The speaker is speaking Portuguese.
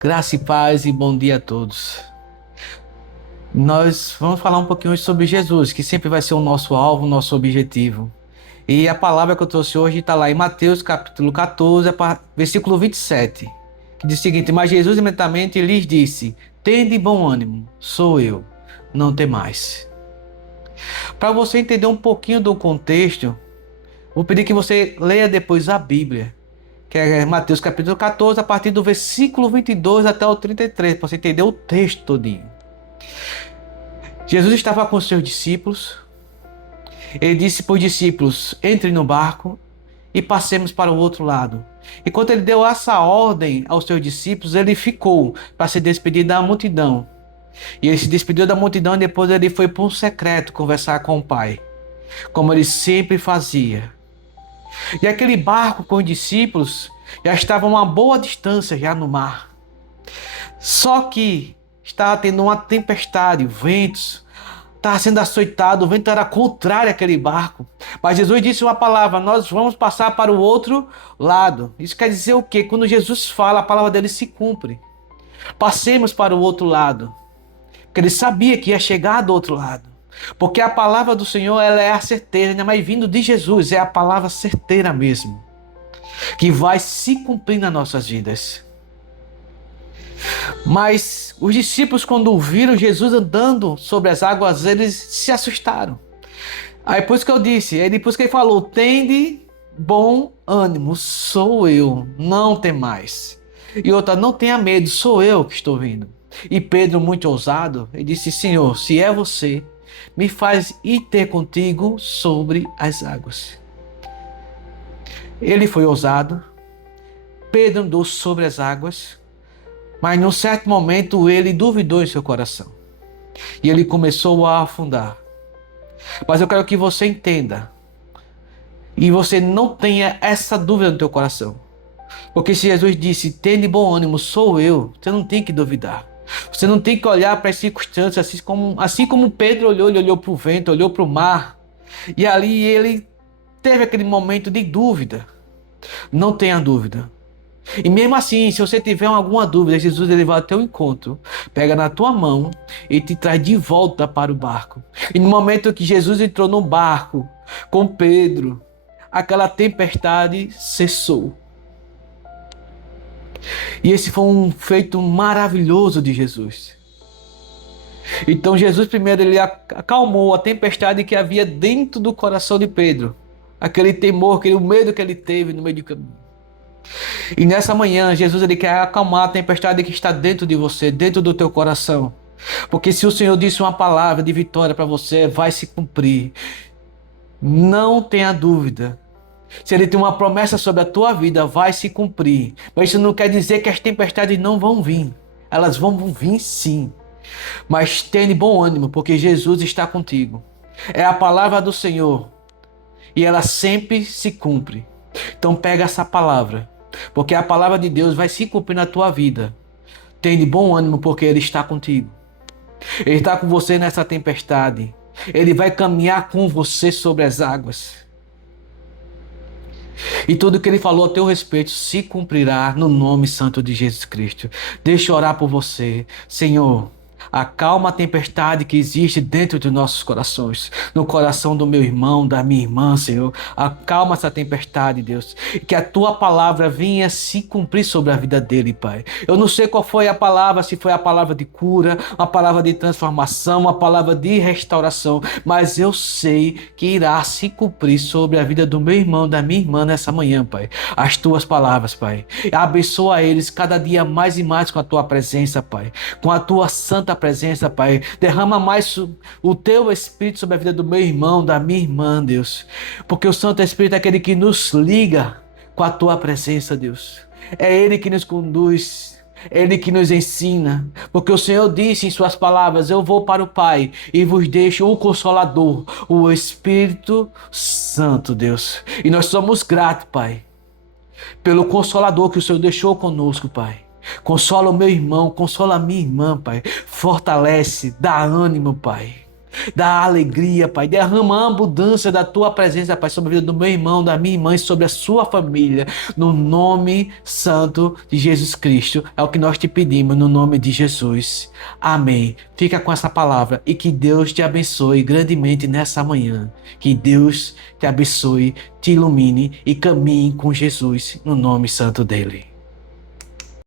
Graça e paz e bom dia a todos. Nós vamos falar um pouquinho hoje sobre Jesus, que sempre vai ser o nosso alvo, o nosso objetivo. E a palavra que eu trouxe hoje está lá em Mateus capítulo 14, versículo 27, que diz o seguinte: Mas Jesus imediatamente lhes disse: Tende bom ânimo, sou eu, não temais. Para você entender um pouquinho do contexto, vou pedir que você leia depois a Bíblia, que é Mateus capítulo 14, a partir do versículo 22 até o 33, para você entender o texto todinho. Jesus estava com seus discípulos. Ele disse para os discípulos: entrem no barco e passemos para o outro lado. E quando ele deu essa ordem aos seus discípulos, ele ficou para se despedir da multidão. E ele se despediu da multidão e depois ele foi para um secreto conversar com o Pai, como ele sempre fazia. E aquele barco com os discípulos já estava a uma boa distância já no mar. Só que estava tendo uma tempestade, ventos, estava sendo açoitado, o vento era contrário àquele barco. Mas Jesus disse uma palavra: nós vamos passar para o outro lado. Isso quer dizer o quê? Quando Jesus fala, a palavra dele se cumpre. Passemos para o outro lado. Porque ele sabia que ia chegar do outro lado. Porque a palavra do Senhor, ela é a certeira, ainda mais vindo de Jesus, é a palavra certeira mesmo, que vai se cumprir nas nossas vidas. Mas os discípulos, quando viram Jesus andando sobre as águas, eles se assustaram. Aí por isso que eu disse, aí depois que ele falou: tende bom ânimo, sou eu, não temais. E outra: não tenha medo, sou eu que estou vindo. E Pedro, muito ousado, ele disse: Senhor, se é você, me faz ir ter contigo sobre as águas. Ele foi ousado, Pedro andou sobre as águas, mas num certo momento ele duvidou em seu coração. E ele começou a afundar. Mas eu quero que você entenda. E você não tenha essa dúvida no teu coração. Porque se Jesus disse: tende bom ânimo, sou eu, você não tem que duvidar. Você não tem que olhar para as circunstâncias assim como Pedro olhou. Ele olhou para o vento, olhou para o mar. E ali ele teve aquele momento de dúvida. Não tenha dúvida. E mesmo assim, se você tiver alguma dúvida, Jesus ele vai ao teu encontro, pega na tua mão e te traz de volta para o barco. E no momento que Jesus entrou no barco com Pedro, aquela tempestade cessou. E esse foi um feito maravilhoso de Jesus. Então Jesus primeiro ele acalmou a tempestade que havia dentro do coração de Pedro. Aquele temor, aquele medo que ele teve no meio do caminho. E nessa manhã, Jesus ele quer acalmar a tempestade que está dentro de você, dentro do teu coração. Porque se o Senhor disse uma palavra de vitória para você, vai se cumprir. Não tenha dúvida. Se ele tem uma promessa sobre a tua vida, vai se cumprir. Mas isso não quer dizer que as tempestades não vão vir. Elas vão vir sim. Mas tenha bom ânimo, porque Jesus está contigo. É a palavra do Senhor. E ela sempre se cumpre. Então pega essa palavra, porque a palavra de Deus vai se cumprir na tua vida. Tenha bom ânimo, porque Ele está contigo. Ele está com você nessa tempestade. Ele vai caminhar com você sobre as águas. E tudo que Ele falou a teu respeito se cumprirá no nome santo de Jesus Cristo. Deixa eu orar por você. Senhor, acalma a tempestade que existe dentro de nossos corações, no coração do meu irmão, da minha irmã, Senhor. Acalma essa tempestade, Deus. Que a tua palavra venha se cumprir sobre a vida dele, Pai. Eu não sei qual foi a palavra, se foi a palavra de cura, uma palavra de transformação, uma palavra de restauração, mas eu sei que irá se cumprir sobre a vida do meu irmão, da minha irmã nessa manhã, Pai. As tuas palavras, Pai. Abençoa eles cada dia mais e mais com a tua presença, Pai. Com a tua santa presença, Pai. Derrama mais o teu Espírito sobre a vida do meu irmão, da minha irmã, Deus. Porque o Santo Espírito é aquele que nos liga com a tua presença, Deus. É Ele que nos conduz. É Ele que nos ensina. Porque o Senhor disse em suas palavras: eu vou para o Pai e vos deixo o Consolador, o Espírito Santo, Deus. E nós somos gratos, Pai, pelo Consolador que o Senhor deixou conosco, Pai. Consola o meu irmão, consola a minha irmã, Pai. Fortalece, dá ânimo, Pai. Dá alegria, Pai. Derrama a abundância da tua presença, Pai, sobre a vida do meu irmão, da minha irmã e sobre a sua família. No nome santo de Jesus Cristo. É o que nós te pedimos, no nome de Jesus. Amém. Fica com essa palavra e que Deus te abençoe grandemente nessa manhã. Que Deus te abençoe, te ilumine e caminhe com Jesus no nome santo dele.